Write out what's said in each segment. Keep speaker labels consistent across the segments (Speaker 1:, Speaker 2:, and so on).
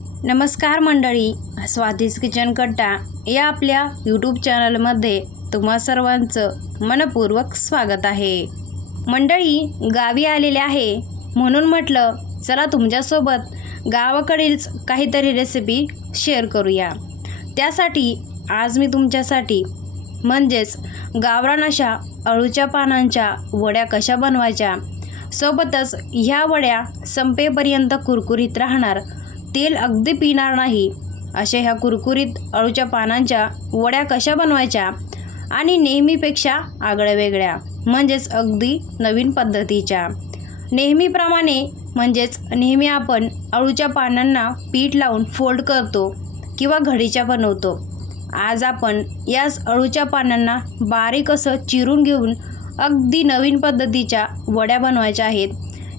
Speaker 1: नमस्कार मंडळी स्वादिष्ट किचन कट्टा या आपल्या यूट्यूब चॅनलमध्ये तुम्हा सर्वांचं मनपूर्वक स्वागत आहे. मंडळी गावी आलेले आहे. म्हणून म्हटलं चला तुमच्यासोबत गावाकडीलच काहीतरी रेसिपी शेअर करूया. त्यासाठी आज मी तुमच्यासाठी म्हणजेच गावरान अशा अळूच्या पानांच्या वड्या कशा बनवायच्या सोबतच ह्या वड्या संपेपर्यंत कुरकुरीत राहणार तेल अगदी पिणार नाही. अशा ह्या कुरकुरीत अळूच्या पानांच्या वड्या कशा बनवायच्या? आणि नेहमीपेक्षा आगळ्या वेगळ्या म्हणजेच अगदी नवीन पद्धतीच्या. नेहमीप्रमाणे म्हणजेच नेहमी आपण अळूच्या पानांना पीठ लावून फोल्ड करतो किंवा घडीच्या बनवतो. आज आपण याच अळूच्या पानांना बारीक असं चिरून घेऊन अगदी नवीन पद्धतीच्या वड्या बनवायच्या आहेत.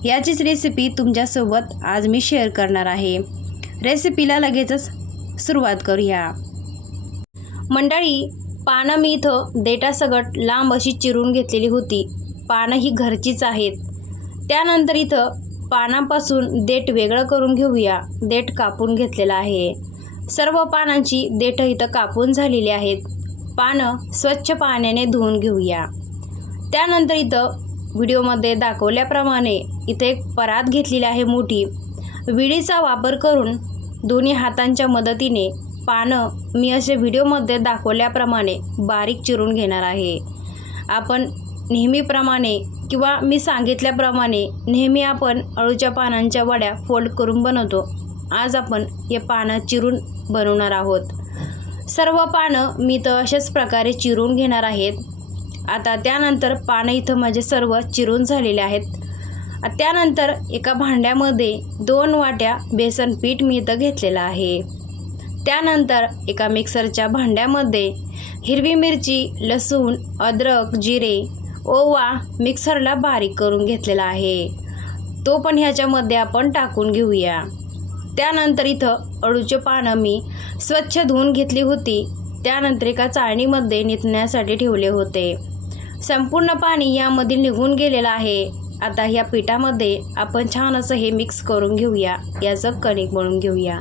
Speaker 1: याचीच रेसिपी तुमच्यासोबत आज मी शेअर करणार आहे. रेसिपीला लगेचच सुरुवात करूया. मंडळी पानं मी इथं देटासगट लांब अशी चिरून घेतलेली होती. पानं ही घरचीच आहेत. त्यानंतर इथं पानांपासून देठ वेगळं करून घेऊया. देठ कापून घेतलेला आहे. सर्व पानांची देठं इथं कापून झालेली आहेत. पानं स्वच्छ पाण्याने धुवून घेऊया. त्यानंतर इथं व्हिडिओमध्ये दाखवल्याप्रमाणे इथे एक परात घेतलेली आहे मोठी. विडीचा वापर करून दोन्ही हातांच्या मदतीने पानं मी असे व्हिडिओमध्ये दाखवल्याप्रमाणे बारीक चिरून घेणार आहे. आपण नेहमीप्रमाणे किंवा मी सांगितल्याप्रमाणे नेहमी आपण अळूच्या पानांच्या वड्या फोल्ड करून बनवतो. आज आपण हे पानं चिरून बनवणार आहोत. सर्व पानं मी तर अशाच प्रकारे चिरून घेणार आहेत. आता त्यानंतर पानं इथं माझे सर्व चिरून झालेले आहेत. त्यानंतर एका भांड्यामध्ये दोन वाट्या बेसन पीठ मी इथं घेतलेलं आहे. त्यानंतर एका मिक्सरच्या भांड्यामध्ये हिरवी मिरची लसूण अद्रक जिरे ओवा मिक्सरला बारीक करून घेतलेला आहे. तो पण ह्याच्यामध्ये आपण टाकून घेऊया. त्यानंतर इथं अळूचे पानं मी स्वच्छ धुवून घेतली होती. त्यानंतर एका चाळणीमध्ये निथण्यासाठी ठेवले होते. संपूर्ण पाणी यामधील निघून गेलेलं आहे. आता ह्या पिठामध्ये आपण छान असं हे मिक्स करून घेऊया. याचं कणिक बनवून घेऊया.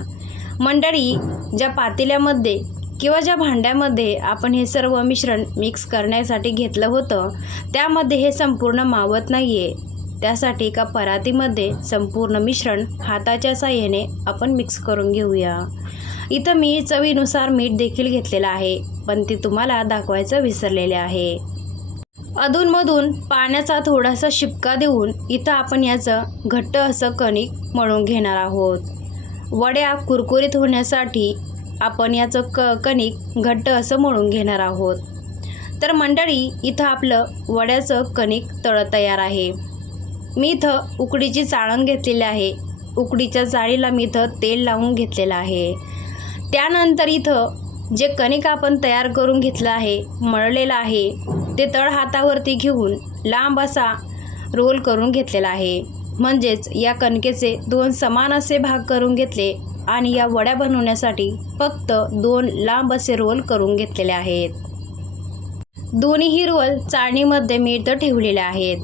Speaker 1: मंडळी ज्या पातेल्यामध्ये किंवा ज्या भांड्यामध्ये आपण हे सर्व मिश्रण मिक्स करण्यासाठी घेतलं होतं त्यामध्ये हे संपूर्ण मावत नाही आहे त्यासाठी एका परातीमध्ये संपूर्ण मिश्रण हाताच्या साह्याने आपण मिक्स करून घेऊया. इथं मी चवीनुसार मीठ देखील घेतलेलं आहे पण ते तुम्हाला दाखवायचं विसरलेले आहे. अधूनमधून पाण्याचा थोडासा शिपका देऊन इथं आपण याचं घट्ट असं कणिक मळून घेणार आहोत. वड्या कुरकुरीत होण्यासाठी आपण याचं क कणिक घट्ट असं मळून घेणार आहोत. तर मंडळी इथं आपलं वड्याचं कणिक तळ तयार आहे. मी इथं उकडीची चाळण घेतलेली आहे. उकडीच्या जाळीला मी इथं तेल लावून घेतलेलं आहे. त्यानंतर इथं जे कणिक आपण तयार करून घेतलं आहे मळलेलं आहे ते तळ हातावरती घेऊन लांब असा रोल करून घेतलेला आहे. म्हणजेच या कणकेचे दोन समान असे भाग करून घेतले आणि या वड्या बनवण्यासाठी फक्त दोन लांब असे रोल करून घेतलेले आहेत. दोन्हीही रोल चाळणीमध्ये मिळतं ठेवलेले आहेत.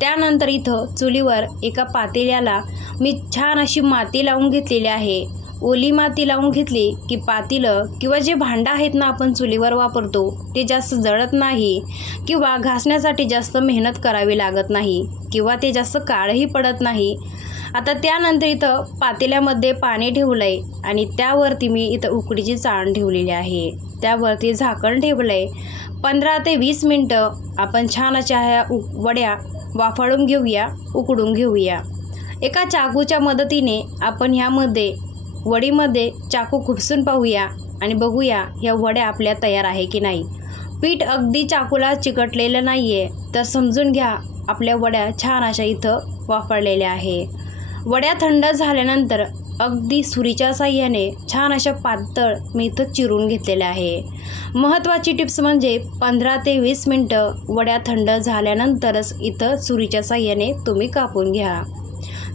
Speaker 1: त्यानंतर इथं चुलीवर एका पातेल्याला मी छान अशी माती लावून घेतलेली आहे. ओली माती लावून घेतली की पातेलं किंवा जे भांडं आहेत ना आपण चुलीवर वापरतो ते जास्त जळत नाही किंवा घासण्यासाठी जास्त मेहनत करावी लागत नाही किंवा ते जास्त काळही पडत नाही. आता त्यानंतर इथं पातेल्यामध्ये पाणी ठेवलं आहे आणि त्यावरती मी इथं उकडीची चाळण ठेवलेली आहे. त्यावरती झाकण ठेवलं आहे पंधरा ते वीस मिनटं आपण छान अशा ह्या उ वड्या वाफाळून घेऊया उकडून घेऊया. एका चाकूच्या मदतीने आपण ह्यामध्ये वडीमध्ये चाकू खुपसून पाहूया आणि बघूया ह्या वड्या आपल्या तयार आहे की नाही. पीठ अगदी चाकूला चिकटलेलं नाही आहे तर समजून घ्या आपल्या वड्या छान अशा इथं वापरलेल्या आहे. वड्या थंड झाल्यानंतर अगदी सुरीच्या साह्याने छान अशा पातळ मी इथं चिरून घेतलेल्या आहे. महत्त्वाची टिप्स म्हणजे पंधरा ते वीस मिनटं वड्या थंड झाल्यानंतरच इथं सुरीच्या साह्याने तुम्ही कापून घ्या.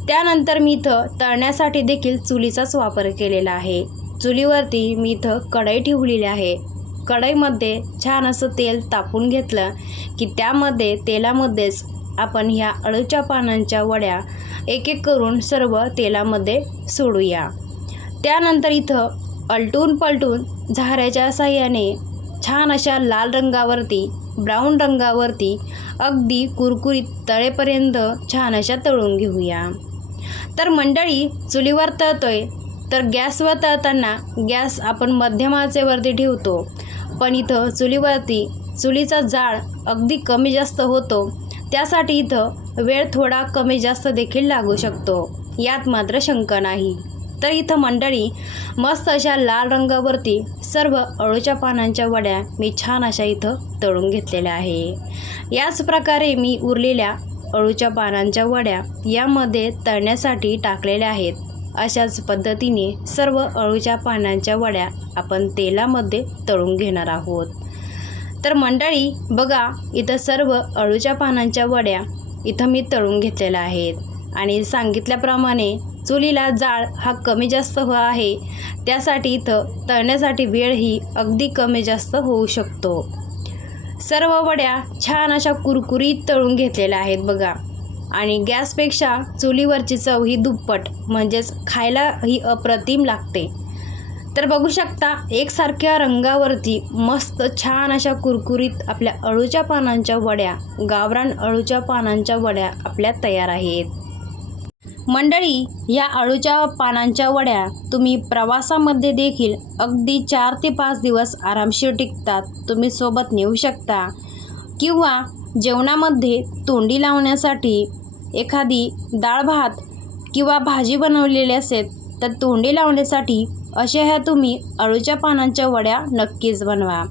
Speaker 1: त्यानंतर मी इथं तळण्यासाठी देखील चुलीचाच वापर केलेला आहे. चुलीवरती मी इथं कढई ठेवलेली आहे. कढईमध्ये छान असं तेल तापून घेतलं की त्यामध्ये तेलामध्येच आपण ह्या अळूच्या पानांच्या वड्या एक एक करून सर्व तेलामध्ये सोडूया. त्यानंतर इथं अलटून पलटून झाऱ्याच्या साह्याने छान अशा लाल रंगावरती ब्राऊन रंगावरती अगदी कुरकुरीत तळेपर्यंत छान अशा तळून घेऊया. तर मंडळी चुलीवर तळतोय. तर गॅसवर तळताना गॅस आपण मध्यमाचेवरती ठेवतो. पण इथं चुलीवरती चुलीचा जाळ अगदी कमी जास्त होतो. त्यासाठी इथं वेळ थोडा कमी जास्त देखील लागू शकतो. यात मात्र शंका नाही. तर इथं मंडळी मस्त अशा लाल रंगावरती सर्व अळूच्या पानांच्या वड्या मी छान अशा इथं तळून घेतलेल्या आहे. याच प्रकारे मी उरलेल्या अळूच्या पानांच्या वड्या यामध्ये तळण्यासाठी टाकलेल्या आहेत. अशाच पद्धतीने सर्व अळूच्या पानांच्या वड्या आपण तेलामध्ये तळून घेणार आहोत. तर मंडळी बघा इथं सर्व अळूच्या पानांच्या वड्या इथं मी तळून घेतलेल्या आहेत. आणि सांगितल्याप्रमाणे चुलीला जाळ हा कमी जास्त हो आहे. त्यासाठी इथं तळण्यासाठी वेळही अगदी कमी जास्त होऊ शकतो. सर्व वड्या छान अशा कुरकुरीत तळून घेतलेल्या आहेत बघा. आणि गॅसपेक्षा चुलीवरची चव ही दुप्पट म्हणजेच खायला ही अप्रतिम लागते. तर बघू शकता एकसारख्या रंगावरती मस्त छान अशा कुरकुरीत आपल्या अळूच्या पानांच्या वड्या गावरान अळूच्या पानांच्या वड्या आपल्या तयार आहेत. मंडळी या अळूच्या पानांच्या वड्या तुम्ही प्रवासामध्ये देखील अगदी चार ते पाच दिवस आरामशीर टिकतात. तुम्ही सोबत नेऊ शकता. किंवा जेवणामध्ये तोंडी लावण्यासाठी एखादी डाळ भात किंवा भाजी बनवलेली असेल तर तोंडी लावण्यासाठी अशा ह्या तुम्ही अळूच्या पानांच्या वड्या नक्कीच बनवा.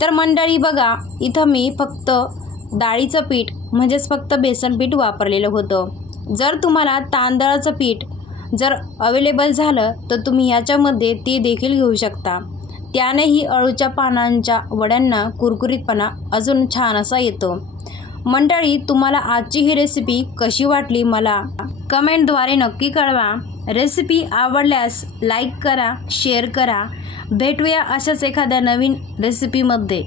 Speaker 1: तर मंडळी बघा इथं मी फक्त डाळीचं पीठ म्हणजेच फक्त बेसन पीठ वापरलेलं होतं. जर तुम्हाला तांदळाचं पीठ जर अवेलेबल झालं तर तुम्ही याच्यामध्ये ते देखील घेऊ शकता. त्यानेही अळूच्या पानांच्या वड्यांना कुरकुरीतपणा अजून छान असा येतो. मंडळी तुम्हाला आजची ही रेसिपी कशी वाटली मला? कमेंटद्वारे नक्की कळवा. रेसिपी आवडल्यास लाईक करा शेअर करा. भेटूया अशाच एखाद्या नवीन रेसिपीमध्ये